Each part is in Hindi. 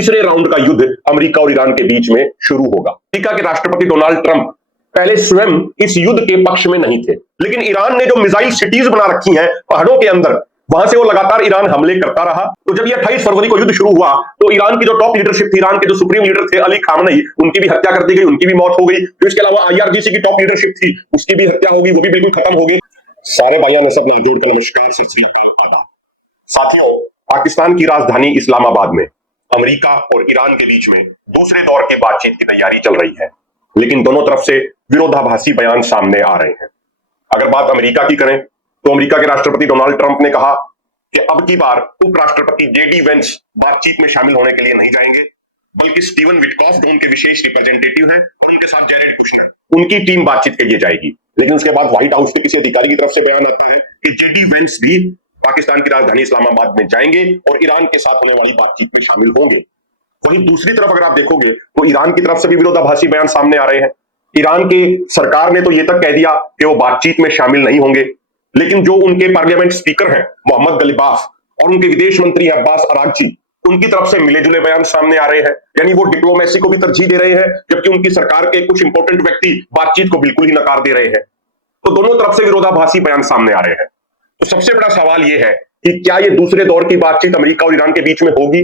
तीसरे राउंड का युद्ध अमेरिका और ईरान के बीच में शुरू होगा। अमेरिका के राष्ट्रपति डोनाल्ड ट्रंप पहले स्वयं इस युद्ध के पक्ष में नहीं थे, लेकिन ईरान ने जो मिसाइल सिटीज बना रखी हैं पहाड़ों के अंदर, वहां से वो लगातार ईरान हमले करता रहा। तो जब ये 28 फरवरी को युद्ध शुरू हुआ तो ईरान की जो टॉप लीडरशिप थी, ईरान के जो सुप्रीम लीडर थे अली खामनेई, उनकी भी हत्या कर दी गई, उनकी भी मौत हो गई। तो इसके अलावा आईआरजीसी की टॉप लीडरशिप थी, उसकी भी हत्या होगी, वो भी बिल्कुल खत्म होगी। सारे भाइयों ने सब नाम जोड़कर नमस्कार, सत श्री अकाल। साथियों, पाकिस्तान की राजधानी इस्लामाबाद में अमेरिका और ईरान के बीच में दूसरे दौर की बातचीत की तैयारी चल रही है, लेकिन दोनों तरफ से विरोधाभासी बयान सामने आ रहे हैं। अगर बात अमेरिका की करें तो अमेरिका के राष्ट्रपति डोनाल्ड ट्रंप ने कहा कि अब की बार उपराष्ट्रपति जेडी वेंस बातचीत में शामिल होने के लिए नहीं जाएंगे, बल्कि स्टीवन विटकॉफ जो उनके विशेष रिप्रेजेंटेटिव हैं और उनके साथ जैरेड कुशनर, उनकी टीम बातचीत के लिए जाएगी। लेकिन उसके बाद व्हाइट हाउस के किसी अधिकारी की तरफ से बयान आता है कि जेडी वेंस भी पाकिस्तान की राजधानी इस्लामाबाद में जाएंगे और ईरान के साथ होने वाली बातचीत में शामिल होंगे। वहीं दूसरी तरफ अगर आप देखोगे तो ईरान की तरफ से भी विरोधाभासी बयान सामने आ रहे हैं। ईरान की सरकार ने तो यह तक कह दिया कि वो बातचीत में शामिल नहीं होंगे, लेकिन जो उनके पार्लियामेंट स्पीकर हैं मोहम्मद गलीबाफ और उनके विदेश मंत्री अब्बास अरागची, उनकी तरफ से मिले जुले बयान सामने आ रहे हैं। यानी वो डिप्लोमेसी को भी तरजीह दे रहे हैं, जबकि उनकी सरकार के कुछ इंपॉर्टेंट व्यक्ति बातचीत को बिल्कुल ही नकार दे रहे हैं। तो दोनों तरफ से विरोधाभासी बयान सामने आ रहे हैं। तो सबसे बड़ा सवाल यह है कि क्या ये दूसरे दौर की बातचीत अमेरिका और ईरान के बीच में होगी,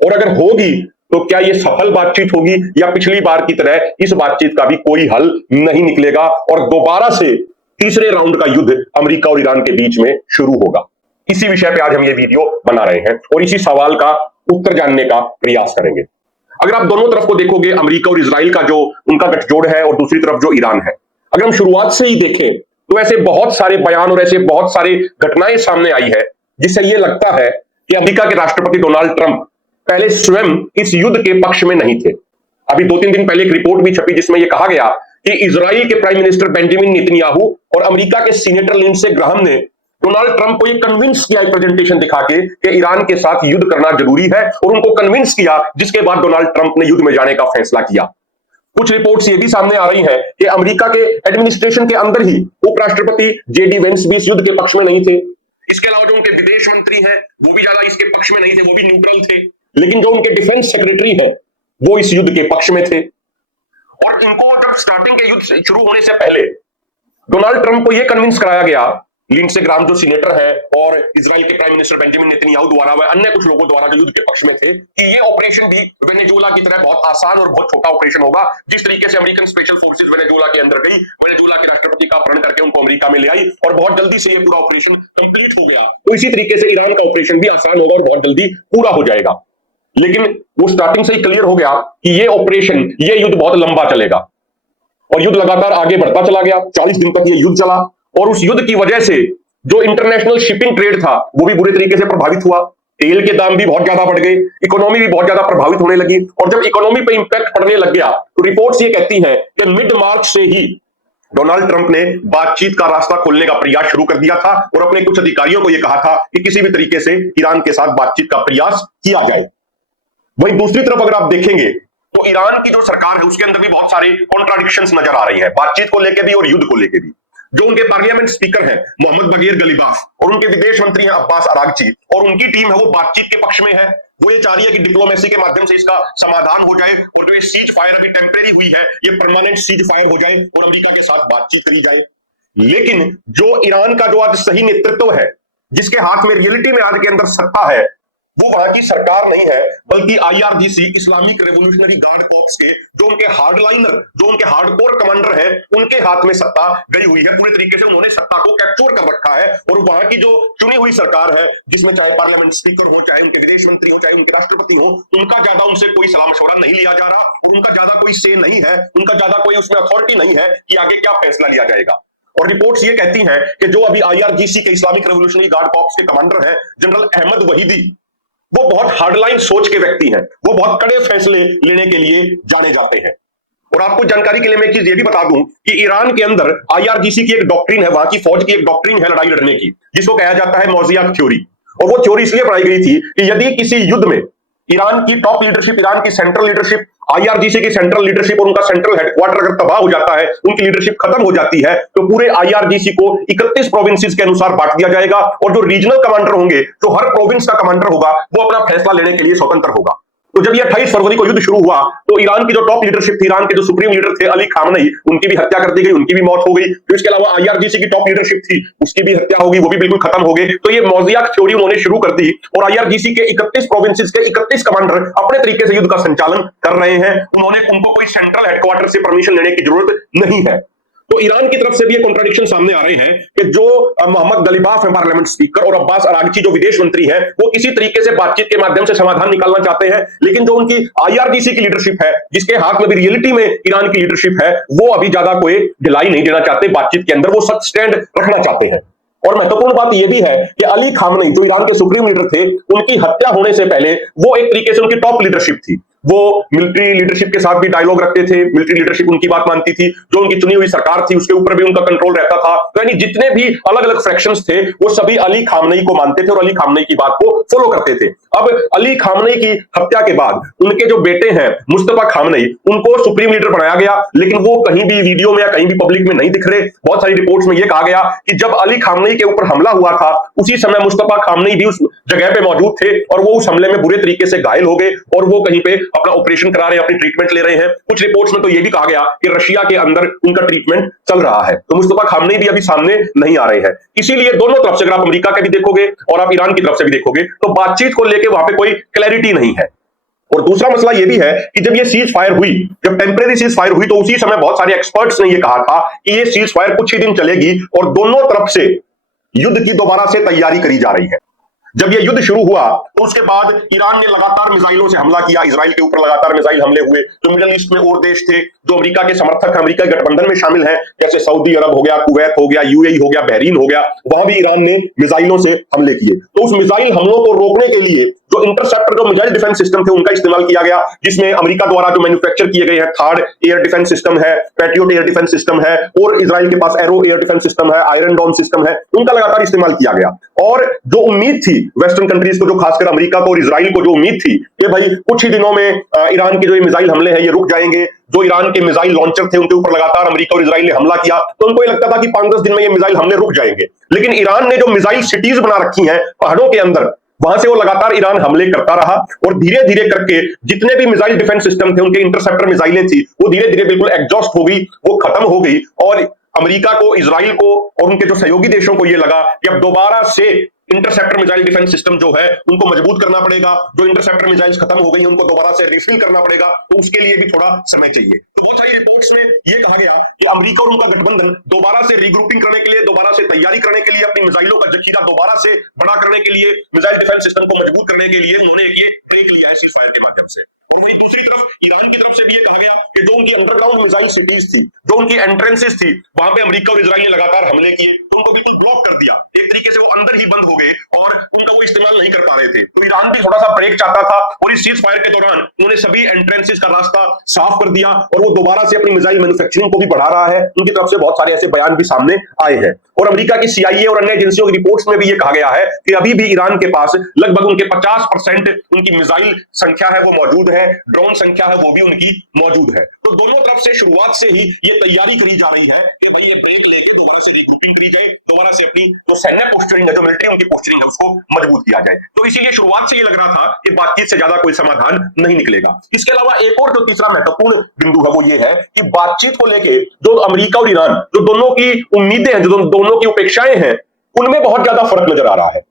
और अगर होगी तो क्या ये सफल बातचीत होगी, या पिछली बार की तरह इस बातचीत का भी कोई हल नहीं निकलेगा और दोबारा से तीसरे राउंड का युद्ध अमेरिका और ईरान के बीच में शुरू होगा। इसी विषय पे आज हम ये वीडियो बना रहे हैं और इसी सवाल का उत्तर जानने का प्रयास करेंगे। अगर आप दोनों तरफ को देखोगे, अमेरिका और इजराइल का जो उनका गठजोड़ है और दूसरी तरफ जो ईरान है, अगर हम शुरुआत से ही देखें तो ऐसे बहुत सारे बयान और ऐसे बहुत सारे घटनाएं सामने आई है जिससे यह लगता है कि अमेरिका के राष्ट्रपति डोनाल्ड ट्रंप पहले स्वयं इस युद्ध के पक्ष में नहीं थे। अभी 2-3 दिन पहले एक रिपोर्ट भी छपी जिसमें यह कहा गया कि इजराइल के प्राइम मिनिस्टर बेंजामिन नेतन्याहू और अमेरिका के सीनेटर लिंडसे ग्राहम ने डोनाल्ड ट्रंप को यह कन्विंस किया, एक प्रेजेंटेशन दिखा के कि ईरान के साथ युद्ध करना जरूरी है, और उनको कन्विंस किया, जिसके बाद डोनाल्ड ट्रंप ने युद्ध में जाने का फैसला किया। कुछ रिपोर्ट्स ये भी सामने आ रही हैं कि अमेरिका के एडमिनिस्ट्रेशन के अंदर ही उपराष्ट्रपति जेडी वेंस भी इस युद्ध के पक्ष में नहीं थे। इसके अलावा जो उनके विदेश मंत्री हैं वो भी ज्यादा इसके पक्ष में नहीं थे, वो भी न्यूट्रल थे। लेकिन जो उनके डिफेंस सेक्रेटरी है वो इस युद्ध के पक्ष में थे। और इनको जब स्टार्टिंग के युद्ध शुरू होने से पहले डोनाल्ड ट्रंप को यह कन्विंस कराया गया, लिंडसे ग्राहम जो सीनेटर है और इजराइल के प्राइम मिनिस्टर बेंजामिन नेतन्याहू द्वारा व अन्य कुछ लोगों द्वारा जो युद्ध के पक्ष में थे, कि ये ऑपरेशन भी वेनेजुएला की तरह बहुत आसान और बहुत छोटा ऑपरेशन होगा। जिस तरीके से अमेरिकन स्पेशल फोर्सेस वेनेजुएला के अंदर गई, वेनेजुएला के राष्ट्रपति का अपहरण करके उनको अमेरिका में ले आई और बहुत जल्दी से ये पूरा ऑपरेशन कंप्लीट हो गया, तो इसी तरीके से ईरान का ऑपरेशन भी आसान होगा और बहुत जल्दी पूरा हो जाएगा। लेकिन वो स्टार्टिंग से ही क्लियर हो गया कि ये ऑपरेशन, ये युद्ध बहुत लंबा चलेगा, और युद्ध लगातार आगे बढ़ता चला गया। 40 दिन तक ये युद्ध चला, और उस युद्ध की वजह से जो इंटरनेशनल शिपिंग ट्रेड था वो भी बुरे तरीके से प्रभावित हुआ। तेल के दाम भी बहुत ज्यादा बढ़ गए, इकोनॉमी भी बहुत ज्यादा प्रभावित होने लगी, और जब इकोनॉमी पे इंपैक्ट पड़ने लग गया तो रिपोर्ट्स ये कहती हैं कि मिड मार्च से ही डोनाल्ड ट्रंप ने बातचीत का रास्ता खोलने का प्रयास शुरू कर दिया था और अपने कुछ अधिकारियों को यह कहा था कि किसी भी तरीके से ईरान के साथ बातचीत का प्रयास किया जाए। वहीं दूसरी तरफ अगर आप देखेंगे तो ईरान की जो सरकार है उसके अंदर भी बहुत सारे कॉन्ट्राडिक्शंस नजर आ रही है, बातचीत को लेकर भी और युद्ध को लेकर भी। जो उनके पार्लियामेंट स्पीकर हैं मोहम्मद बगीर गलीबाफ और उनके विदेश मंत्री हैं अब्बास अरागची और उनकी टीम है वो बातचीत के पक्ष में है। वो ये चाह रही है कि डिप्लोमेसी के माध्यम से इसका समाधान हो जाए और जो ये सीज फायर अभी टेम्परेरी हुई है ये परमानेंट सीज फायर हो जाए और अमेरिका के साथ बातचीत करी जाए। लेकिन जो ईरान का जो आज सही नेतृत्व है, जिसके हाथ में रियलिटी में आज के अंदर सत्ता है, वो वहां की सरकार नहीं है, बल्कि IRGC Islamic revolutionary guard corps के जो उनके हार्डलाइनर, जो उनके हार्डकोर कमांडर है, उनके हाथ में सत्ता गई हुई है। पूरी तरीके से उन्होंने सत्ता को कैप्चर कर रखा है, और वहां की जो चुनी हुई सरकार है, जिसमें चाहे पार्लियामेंट स्पीकर हो, चाहे उनके विदेश मंत्री हो, चाहे उनके राष्ट्रपति हो, उनका ज्यादा उनसे कोई सलाह मशवरा नहीं लिया जा रहा, और उनका ज्यादा कोई से नहीं है, उनका ज्यादा कोई उसमें अथॉरिटी नहीं है कि आगे क्या फैसला लिया जाएगा। और रिपोर्ट्स ये कहती हैं कि जो अभी आईआरजीसी के इस्लामिक रेवोल्यूशनरी गार्ड कॉर्प्स के कमांडर है जनरल अहमद वहीदी, वो बहुत हार्डलाइन सोच के व्यक्ति हैं, वो बहुत कड़े फैसले लेने के लिए जाने जाते हैं। और आपको जानकारी के लिए मैं एक चीज ये भी बता दूं कि ईरान के अंदर आईआरजीसी की एक डॉक्ट्रिन है, वहां की फौज की एक डॉक्ट्रिन है लड़ाई लड़ने की, जिसको कहा जाता है मौजियात थ्योरी। और वो थ्योरी इसलिए बनाई गई थी कि यदि किसी युद्ध में ईरान की टॉप लीडरशिप, ईरान की सेंट्रल लीडरशिप, आईआरजीसी की सेंट्रल लीडरशिप और उनका सेंट्रल हेडक्वार्टर अगर तबाह हो जाता है, उनकी लीडरशिप खत्म हो जाती है, तो पूरे आईआरजीसी को 31 प्रोविंसेस के अनुसार बांट दिया जाएगा, और जो रीजनल कमांडर होंगे, जो हर प्रोविंस का कमांडर होगा, वो अपना फैसला लेने के लिए स्वतंत्र होगा। तो जब ये 28 फरवरी को युद्ध शुरू हुआ तो ईरान की जो टॉप लीडरशिप थी, ईरान के जो सुप्रीम लीडर थे अली खामनेई, उनकी भी हत्या कर दी गई, उनकी भी मौत हो गई। तो इसके अलावा आईआरजीसी की टॉप लीडरशिप थी, उसकी भी हत्या होगी, वो भी बिल्कुल खत्म हो गए। तो ये मौजियाक थ्योरी उन्होंने शुरू कर दी और आईआरजीसी के 31 प्रोविंसेस के 31 कमांडर अपने तरीके से युद्ध का संचालन कर रहे हैं। उनको कोई सेंट्रल हेडक्वार्टर से परमिशन लेने की जरूरत नहीं है। तो ईरान की तरफ से भी ये कॉन्ट्रडिक्शन सामने आ रहे हैं कि जो मोहम्मद गलीबाफ है पार्लियामेंट स्पीकर और अब्बास अरागची जो विदेश मंत्री है, वो किसी तरीके से बातचीत के माध्यम से समाधान निकालना चाहते हैं, लेकिन जो उनकी आईआरजीसी की लीडरशिप है, जिसके हाथ में भी रियलिटी में ईरान की लीडरशिप है, वो अभी ज्यादा कोई ढिलाई नहीं देना चाहते बातचीत के अंदर, वो सख्त स्टैंड रखना चाहते हैं। और महत्वपूर्ण बात यह भी है कि अली खामनेई जो ईरान के सुप्रीम लीडर थे, उनकी हत्या होने से पहले वो एक तरीके से उनकी टॉप लीडरशिप थी, वो मिलिट्री लीडरशिप के साथ भी डायलॉग रखते थे, मिलिट्री लीडरशिप उनकी बात मानती थी, जो उनकी चुनी हुई सरकार थी उसके ऊपर भी उनका कंट्रोल रहता था। तो यानी जितने भी अलग अलग फ्रैक्शंस थे वो सभी अली खामनेई को मानते थे और अली खामनेई की बात को फॉलो करते थे। अब अली खामनेई की हत्या के बाद उनके जो बेटे हैं मुस्तफा खामनेई, उनको सुप्रीम लीडर बनाया गया, लेकिन वो कहीं भी वीडियो में या कहीं भी पब्लिक में नहीं दिख रहे। बहुत सारी रिपोर्ट्स में यह कहा गया कि जब अली खामनेई के ऊपर हमला हुआ था उसी समय मुस्तफा खामनेई भी उस जगह पे मौजूद थे और वो उस हमले में बुरे तरीके से घायल हो गए और वो कहीं पे अपना ऑपरेशन करा रहे हैं, अपनी ट्रीटमेंट ले रहे हैं। कुछ रिपोर्ट्स में तो यह भी कहा गया कि रशिया के अंदर उनका ट्रीटमेंट चल रहा है। तो मुस्तफा खामनेई भी अभी सामने नहीं आ रहे हैं। इसीलिए दोनों तरफ से, अगर आप अमेरिका के भी देखोगे और आप ईरान की तरफ से भी देखोगे, तो बातचीत को लेकर वहां पे कोई क्लैरिटी नहीं है। और दूसरा मसला यह भी है कि जब ये सीज फायर हुई, जब टेम्परेरी सीज फायर हुई, तो उसी समय बहुत सारे एक्सपर्ट्स ने यह कहा था कि ये सीज फायर कुछ ही दिन चलेगी और दोनों तरफ से युद्ध की दोबारा से तैयारी करी जा रही है। जब यह युद्ध शुरू हुआ तो उसके बाद ईरान ने लगातार मिसाइलों से हमला किया, इजराइल के ऊपर लगातार मिसाइल हमले हुए। तो मिडल ईस्ट में और देश थे जो अमेरिका के समर्थक, अमेरिका गठबंधन में शामिल हैं, जैसे सऊदी अरब हो गया, कुवैत हो गया, यूएई हो गया, बहरीन हो गया, वहां भी ईरान ने मिसाइलों से हमले किए। तो उस मिसाइल हमलों को रोकने के लिए जो इंटरसेप्टर, जो मिसाइल डिफेंस सिस्टम थे, उनका इस्तेमाल किया गया, जिसमें अमेरिका द्वारा जो मैन्युफैक्चर किए गए हैं थर्ड एयर डिफेंस सिस्टम है, पैट्रियट एयर डिफेंस सिस्टम है, और इजराइल के पास एरो एयर डिफेंस सिस्टम है, आयरन डोम सिस्टम है, उनका लगातार इस्तेमाल किया गया। और जो उम्मीद थी वेस्टर्न कंट्रीज को, जो खासकर अमेरिका को और इजराइल को जो उम्मीद थी कि भाई कुछ ही दिनों में ईरान के जो मिसाइल हमले हैं ये रुक जाएंगे, जो ईरान के मिसाइल लॉन्चर थे उनके ऊपर लगातार अमेरिका और इजराइल ने हमला किया, तो उनको ये लगता था कि 5-10 दिन में ये मिसाइल हमले रुक जाएंगे। लेकिन ईरान ने जो मिसाइल सिटीज बना रखी हैं पहाड़ों के अंदर, वहां से वो लगातार ईरान हमले करता रहा और धीरे धीरे करके जितने भी मिसाइल डिफेंस सिस्टम थे, उनके इंटरसेप्टर मिसाइलें थी, वो धीरे धीरे बिल्कुल एग्जॉस्ट हो गई, वो खत्म हो गई। और अमेरिका को, इजराइल को और उनके जो सहयोगी देशों को ये लगा कि अब दोबारा से इंटरसेप्टर मिसाइल डिफेंस सिस्टम जो है उनको मजबूत करना पड़ेगा। जो इंटरसेप्टर मिसाइल्स खत्म हो गई उनको दोबारा से रिफिल करना पड़ेगा, तो उसके लिए भी थोड़ा समय चाहिए। तो बहुत सारी रिपोर्ट्स में यह कहा गया कि अमेरिका और उनका गठबंधन दोबारा से रीग्रुपिंग करने के लिए, दोबारा से तैयारी करने के लिए, अपनी मिसाइलों का जखीरा दोबारा से बड़ा करने के लिए, मिसाइल डिफेंस सिस्टम को मजबूत करने के लिए उन्होंने ये ब्रेक लिया है सीज फायर के माध्यम से। और वहीं दूसरी तरफ ईरान की तरफ से भी ये कहा गया कि जो उनकी अंडरग्राउंड मिसाइल सिटीज थी, जो उनकी एंट्रेंसेस थी, वहां पे अमेरिका और इजराइल ने लगातार हमले किए, तो उनको बिल्कुल ब्लॉक कर दिया। एक तरीके से वो अंदर ही बंद हो गए और उनका वो इस्तेमाल नहीं कर पा रहे थे। तो ईरान भी थोड़ा सा ब्रेक चाहता था और इस सीज फायर के दौरान उन्होंने सभी एंट्रेंसेस का रास्ता साफ कर दिया और वो दोबारा से अपनी मिसाइल मैन्युफैक्चरिंग को भी बढ़ा रहा है। उनकी तरफ से बहुत सारे ऐसे बयान भी सामने आए हैं और अमेरिका की सीआईए और अन्य एजेंसियों की रिपोर्ट्स में भी ये कहा गया है कि अभी भी ईरान के पास लगभग उनके 50% उनकी मिसाइल संख्या है वो मौजूद है, ड्रोन संख्या है वो भी उनकी मौजूद है। तो दोनों तरफ से शुरुआत से ही ये तैयारी करी जा रही है कि भाई ये ब्रेक लेके दोबारा से रिग्रुपिंग करी जाए, दोबारा से अपनी जो सैन्य पोस्चरिंग है, जो मिलिट्री उनकी पोस्चरिंग है, उसको मजबूत किया जाए। तो इसीलिए शुरुआत से ये लग रहा था कि बातचीत से ज्यादा कोई समाधान नहीं निकलेगा। इसके अलावा एक और जो तीसरा महत्वपूर्ण बिंदु है वो ये है कि बातचीत को लेके जो अमेरिका और ईरान, जो दोनों की उम्मीदें हैं, जो दोनों की अपेक्षाएं हैं, उनमें बहुत ज्यादा फर्क नजर आ रहा है।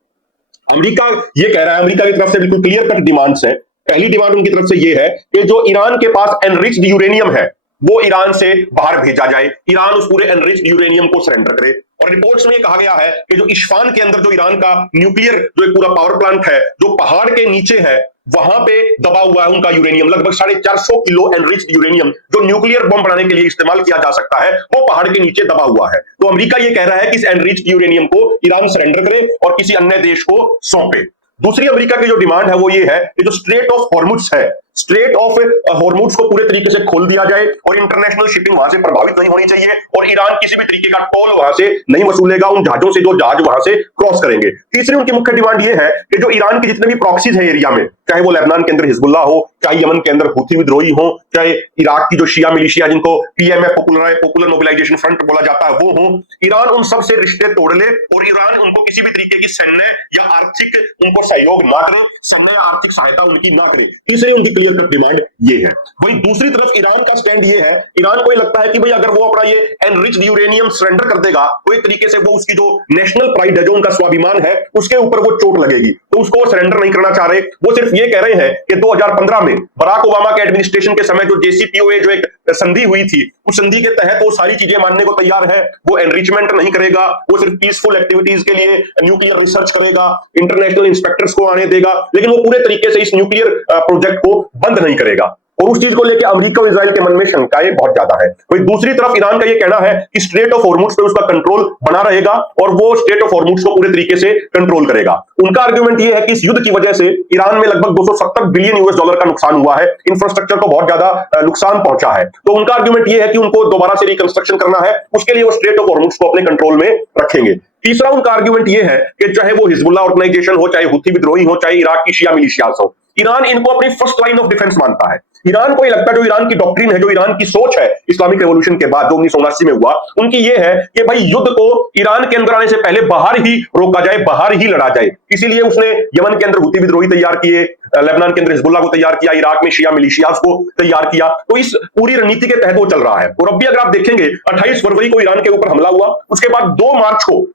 अमेरिका ये कह रहा है, अमेरिका की तरफ से बिल्कुल क्लियर कट डिमांड्स है। पहली डिमांड उनकी तरफ से ये है कि जो ईरान के पास एनरिच्ड यूरेनियम है वो ईरान से बाहर भेजा जाए, ईरान उस पूरे एनरिच्ड यूरेनियम को सरेंडर करे। और रिपोर्ट्स में कहा गया है कि जो इस्फान के अंदर जो ईरान का न्यूक्लियर जो एक पूरा पावर प्लांट है, जो पहाड़ के नीचे है, वहां पे दबा हुआ है उनका यूरेनियम, लगभग 450 किलो एनरिच्ड यूरेनियम जो न्यूक्लियर बम बनाने के लिए इस्तेमाल किया जा सकता है, वो पहाड़ के नीचे दबा हुआ है। तो अमेरिका ये कह रहा है कि इस एनरिच्ड यूरेनियम को ईरान सरेंडर करे और किसी अन्य देश को सौंपे। दूसरी अमेरिका की जो डिमांड है वो ये है कि जो स्ट्रेट ऑफ हॉर्मुज है, स्ट्रेट ऑफ हॉर्मुज को पूरे तरीके से खोल दिया जाए और इंटरनेशनल शिपिंग वहां से प्रभावित नहीं होनी चाहिए और ईरान किसी भी तरीके का टोल वहां से नहीं वसूलेगा उन जहाजों से जो जहाज वहां से क्रॉस करेंगे। तीसरी उनकी मुख्य डिमांड ये है कि जो ईरान के जितने भी प्रॉक्सीज है एरिया में, चाहे वो लेबनान के अंदर हिजबुल्ला हो, चाहे यमन के अंदर हूथी विद्रोही हो, चाहे इराक की जो शिया मिलिशिया जिनको पीएमएफ पॉपुलर मोबिलाइजेशन फ्रंट बोला जाता है वो हो, ईरान उन सब से रिश्ते तोड़ ले और ईरान उनको किसी भी तरीके की सैन्य या आर्थिक उनको सहयोग ना करे, सैन्य या आर्थिक सहायता उनकी ना करे। तीसरी उनकी क्लियर कट डिमांड ये है। वहीं दूसरी तरफ ईरान का स्टैंड ये है, ईरान को ये लगता है कि भाई अगर वो अपना ये एनरिच्ड यूरेनियम सरेंडर कर देगा तो एक तरीके से वो उसकी जो नेशनल प्राइड है, जो उनका स्वाभिमान है, उसके ऊपर वो चोट लगेगी, तो उसको वो सरेंडर नहीं करना चाह रहे। वो सिर्फ ये कह रहे हैं कि 2015 में बराक ओबामा के एडमिनिस्ट्रेशन के समय जो JCPOA जो एक संधि हुई थी, उस संधि के तहत वो सारी चीजें मानने को तैयार है। वो एनरिचमेंट नहीं करेगा, वो सिर्फ पीसफुल एक्टिविटीज के लिए न्यूक्लियर रिसर्च करेगा, इंटरनेशनल इंस्पेक्टर्स को आने देगा, लेकिन वो पूरे तरीके से इस न्यूक्लियर प्रोजेक्ट को बंद नहीं करेगा। और उस चीज को लेकर अमेरिका और इजराइल के मन में शंकाएं बहुत ज्यादा है। वहीं दूसरी तरफ ईरान का ये कहना है कि स्ट्रेट ऑफ हॉर्मुज पे उसका कंट्रोल बना रहेगा और वो स्ट्रेट ऑफ हॉर्मुज को पूरे तरीके से कंट्रोल करेगा। उनका आर्गुमेंट ये है कि इस युद्ध की वजह से ईरान में लगभग $270 बिलियन का नुकसान हुआ है, इंफ्रास्ट्रक्चर को बहुत ज्यादा नुकसान पहुंचा है। तो उनका आर्गुमेंट ये है कि उनको दोबारा से रिकंस्ट्रक्शन करना है, उसके लिए वो स्ट्रेट ऑफ हॉर्मुज को अपने कंट्रोल में रखेंगे। तीसरा उनका आर्गुमेंट ये है कि चाहे वो हिजबुल्ला ऑर्गेनाइजेशन हो, चाहे हूथी विद्रोही हो, चाहे इराक की शिया मिलिशियास हो, ईरान इनको अपनी फर्स्ट लाइन ऑफ डिफेंस मानता है। ईरान को ये लगता है, जो ईरान की डॉक्ट्रिन है, जो ईरान की सोच है इस्लामिक रेवोल्यूशन के बाद जो 1979 में हुआ, उनकी ये है कि भाई युद्ध को ईरान के अंदर आने से पहले बाहर ही रोका जाए, बाहर ही लड़ा जाए। इसीलिए उसने यमन के अंदर हूथी विद्रोही तैयार किए, लेबनान के अंदर हिजबुल्ला को तैयार किया, इराक में शिया मिलिशियास को तैयार किया। तो इस पूरी रणनीति के तहत वो चल रहा है। और अब भी अगर आप देखेंगे 28 फरवरी को ईरान के ऊपर हमला हुआ, उसके बाद 2 मार्च को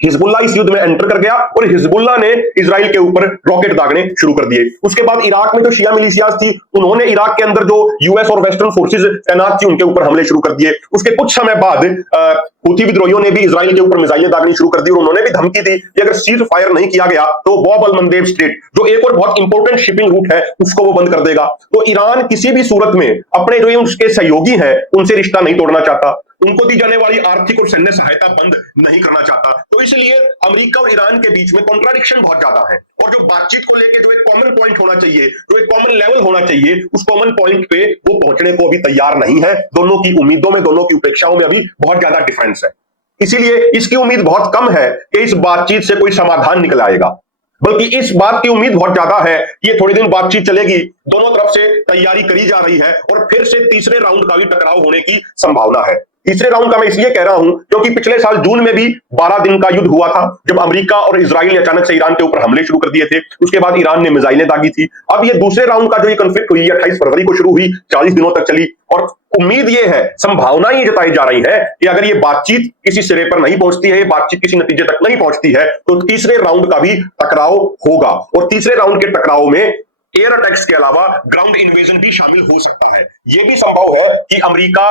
हिजबुल्ला इस युद्ध में एंटर कर गया और हिजबुल्ला ने इजराइल के ऊपर रॉकेट दागने शुरू कर दिए। उसके बाद इराक में जो शिया मिलिशियास थी, उन्होंने इराक के अंदर जो यूएस और वेस्टर्न फोर्सेस तैनात थी उनके ऊपर हमले शुरू कर दिए। उसके कुछ समय बाद हूथी विद्रोहियों ने भी इजराइल के ऊपर मिसाइलें दागनी शुरू कर दी और उन्होंने भी धमकी दी कि अगर सीज फायर नहीं किया गया तो बाब अल मंदेब स्ट्रेट, जो एक और बहुत इंपॉर्टेंट शिपिंग रूट है, उसको वो बंद कर देगा। तो ईरान किसी भी सूरत में अपने जो उसके सहयोगी हैं उनसे रिश्ता नहीं तोड़ना चाहता, उनको दी जाने वाली आर्थिक और सैन्य सहायता बंद नहीं करना चाहता। तो इसलिए अमेरिका और ईरान के बीच में कॉन्ट्राडिक्शन बहुत ज्यादा है और जो बातचीत को लेकर जो एक कॉमन पॉइंट होना चाहिए, जो एक कॉमन लेवल होना चाहिए, उस कॉमन पॉइंट पे वो पहुंचने को अभी तैयार नहीं है। दोनों की उम्मीदों में, दोनों की उपेक्षाओं में अभी बहुत ज्यादा डिफरेंस है। इसीलिए इसकी उम्मीद बहुत कम है कि इस बातचीत से कोई समाधान निकल आएगा, बल्कि इस बात की उम्मीद बहुत ज्यादा है कि ये थोड़ी दिन बातचीत चलेगी, दोनों तरफ से तैयारी करी जा रही है और फिर से तीसरे राउंड का भी टकराव होने की संभावना है। तीसरे राउंड का मैं इसलिए कह रहा हूं क्योंकि पिछले साल जून में भी 12 दिन का युद्ध हुआ था, जब अमेरिका और इजराइल ने अचानक से ईरान के ऊपर हमले शुरू कर दिए थे। उसके बाद ईरान ने मिसाइलें दागी थी। अब ये दूसरे राउंड का जो ये कॉन्फ्लिक्ट हुई, 28 फरवरी को शुरू हुई, 40 दिनों तक चली और उम्मीद ये है, संभावना ये जताई जा रही है कि अगर ये बातचीत किसी सिरे पर नहीं पहुंचती है, ये बातचीत किसी नतीजे तक नहीं पहुंचती है, तो तीसरे राउंड का भी टकराव होगा और तीसरे राउंड के टकराव में एयर अटैक्स के अलावा ग्राउंड इन्वेजन भी शामिल हो सकता है। यह भी संभव है कि अमेरिका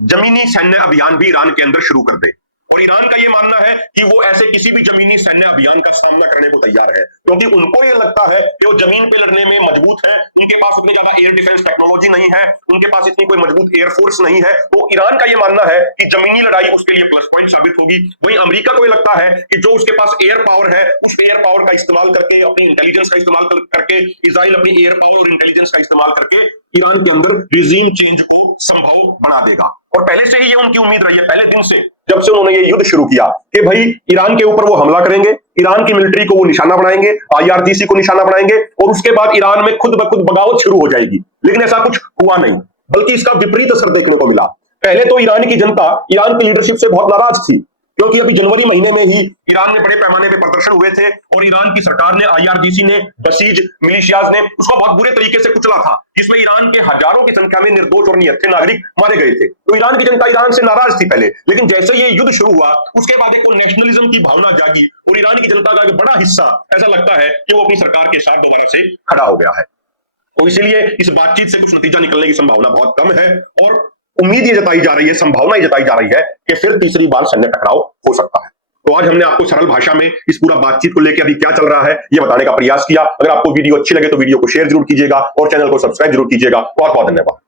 जमीनी सैन्य अभियान भी ईरान के अंदर शुरू कर दे और ईरान का यह मानना है कि वो ऐसे किसी भी जमीनी सैन्य अभियान का सामना करने को तैयार है, क्योंकि उनको यह लगता है कि वो जमीन पे लड़ने में मजबूत है, उनके पास उतनी ज्यादा एयर डिफेंस टेक्नोलॉजी नहीं है, उनके पास इतनी कोई मजबूत एयरफोर्स नहीं है। तो ईरान का यह मानना है कि जमीनी लड़ाई उसके लिए प्लस पॉइंट साबित होगी। वहीं अमेरिका को यह लगता है कि जो उसके पास एयर पावर है, उस एयर पावर का इस्तेमाल करके, अपनी इंटेलिजेंस का इस्तेमाल करके, इजराइल अपनी एयर पावर और इंटेलिजेंस का इस्तेमाल करके ईरान के अंदर रिजीम चेंज को संभव बना देगा। और पहले से ही ये उनकी उम्मीद रही है, पहले दिन से जब से उन्होंने ये युद्ध शुरू किया कि भाई ईरान के ऊपर वो हमला करेंगे, ईरान की मिलिट्री को वो निशाना बनाएंगे, IRGC को निशाना बनाएंगे और उसके बाद ईरान में खुद ब खुद बगावत शुरू हो जाएगी। लेकिन ऐसा कुछ हुआ नहीं, बल्कि इसका विपरीत असर देखने को मिला। पहले तो ईरान की जनता ईरान की लीडरशिप से बहुत नाराज थी, क्योंकि अभी जनवरी महीने में ही ईरान में बड़े पैमाने पर प्रदर्शन हुए थे और ईरान की सरकार ने, IRGC ने, बसीज मिलिशियाज ने उसको बहुत बुरे तरीके से कुचला था, जिसमें ईरान के हजारों की संख्या में निर्दोष और निहत्थे नागरिक मारे गए थे। तो ईरान की जनता ईरान से नाराज थी पहले, लेकिन जैसे ये युद्ध शुरू हुआ उसके बाद एक नेशनलिज्म की भावना जागी और ईरान की जनता का एक बड़ा हिस्सा ऐसा लगता है कि वो अपनी सरकार के साथ दोबारा से खड़ा हो गया है। तो इसलिए इस बातचीत से कुछ नतीजा निकलने की संभावना बहुत कम है और उम्मीद ये जताई जा रही है, संभावना ये जताई जा रही है कि फिर तीसरी बार सैन्य टकराव हो सकता है। तो आज हमने आपको सरल भाषा में इस पूरा बातचीत को लेकर अभी क्या चल रहा है ये बताने का प्रयास किया। अगर आपको वीडियो अच्छी लगे तो वीडियो को शेयर जरूर कीजिएगा और चैनल को सब्सक्राइब जरूर कीजिएगा। बहुत बहुत धन्यवाद।